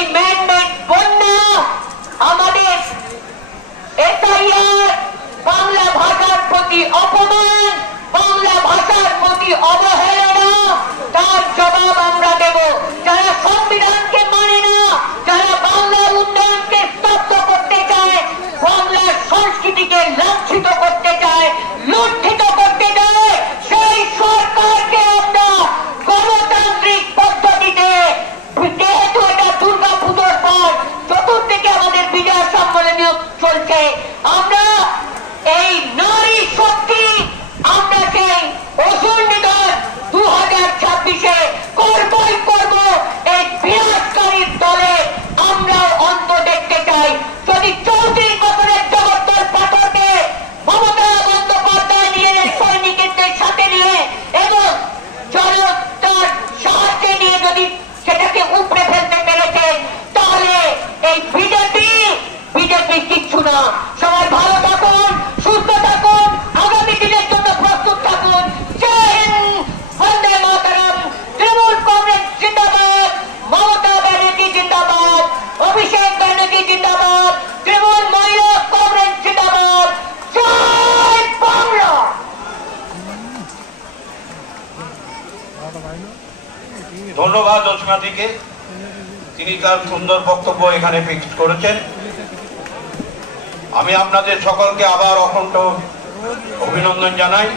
এই ম্যানমেড বন্যা, আমাদের এসআইআর, বাংলা ভাষার প্রতি অপমান, বাংলা ভাষার প্রতি অবহেলনা, তার জবাব আমরা দেব। যারা সংবিধানকে মানে না, যারা বাংলার উন্নয়নকে স্তব্ধ করতে চায়, বাংলার সংস্কৃতিকে লাঞ্ছিত করতে চায়, লুণ্ঠিত করতে চায়, সেই সরকারকে আমরা গণতান্ত্রিক পদ্ধতিতে, যেহেতু এটা দুর্গা পুজোর পর চতুর্দিকে আমাদের বিজয় সম্মেলনী চলছে, আমরা এই নারী শক্তি, আমরা সেই অসুর নিধন 2026-এ করবই করব। এই বিনাশকারীর দলে আমরাও অন্ত দেখতে চাই। যদি 34 বছরের জগদ্দল পাথরকে মমতা বন্দ্যোপাধ্যায় নিজেদের সৈনিকদের সাথে নিয়ে এবং জনতার সাহায্যে নিয়ে যদি সেটাকে উপড়ে ফেলতে পেরেছে, তাহলে এই বিজেপি কিচ্ছু না। সবাই ভালো থাকুন, সুস্থ থাকুন, আগামী দিনের জন্য প্রস্তুত থাকুন। জয় হিন্দ, বন্দে মাতরম। তৃণমূল কংগ্রেস জিন্দাবাদ, মমতা ব্যানার্জি জিন্দাবাদ, অভিষেক ব্যানার্জি জিন্দাবাদ, তৃণমূল মহিলা কংগ্রেস জিন্দাবাদ। জয় বাংলা। ধন্যবাদ অসীমাদিকে, তিনি তার সুন্দর বক্তব্য এখানে পেশ করেছেন। আমি আপনাদের সকলকে আবার অখণ্ড অভিনন্দন জানাই।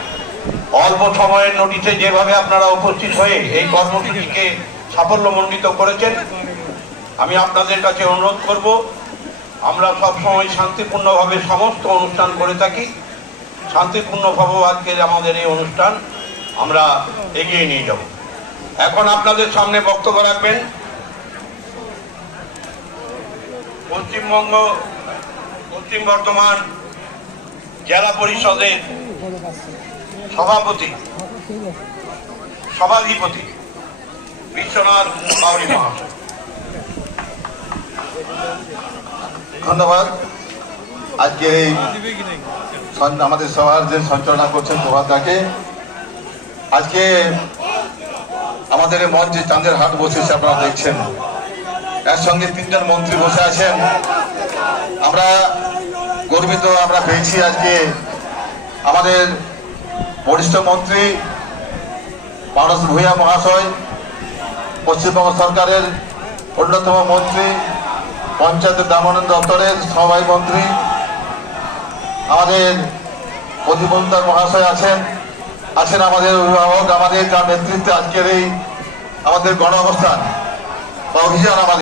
অল্প সময়ের নোটিশে যেভাবে আপনারা উপস্থিত হয়ে এই কর্মসূচিকে সাফল্যমণ্ডিত করেছেন, আমি আপনাদের কাছে অনুরোধ করব, আমরা সবসময় শান্তিপূর্ণভাবে সমস্ত অনুষ্ঠান করে থাকি। শান্তিপূর্ণভাবে আজকের আমাদের এই অনুষ্ঠান আমরা এগিয়ে নিয়ে যাব। এখন আপনাদের সামনে বক্তব্য রাখবেন পশ্চিম বর্ধমান জেলা পরিষদের সভাধিপতি বিশ্বনাথ বাউরি মহাশয়। ধন্যবাদ। আজকে এই আমাদের সভার যে সঞ্চালনা করছেন প্রভাতদাকে, আজকে আমাদের মঞ্চে চাঁদের হাট বসেছে, আপনারা দেখছেন। এর সঙ্গে 3 জন মন্ত্রী বসে আছেন। আমরা গর্বিত আমরা পেয়েছি আজকে আমাদের বরিষ্ঠ মন্ত্রী মানস ভূঁইয়া মহাশয়, পশ্চিমবঙ্গ সরকারের অন্যতম মন্ত্রী, পঞ্চায়েত গ্রামোন্নয়ন দপ্তরের সমবায় মন্ত্রী, আমাদের প্রতিমন্ত্রী মহাশয় আছেন আমাদের অভিভাবক, আমাদের যার নেতৃত্বে আজকের এই আমাদের গণ অবস্থান বা অভিযান আমাদের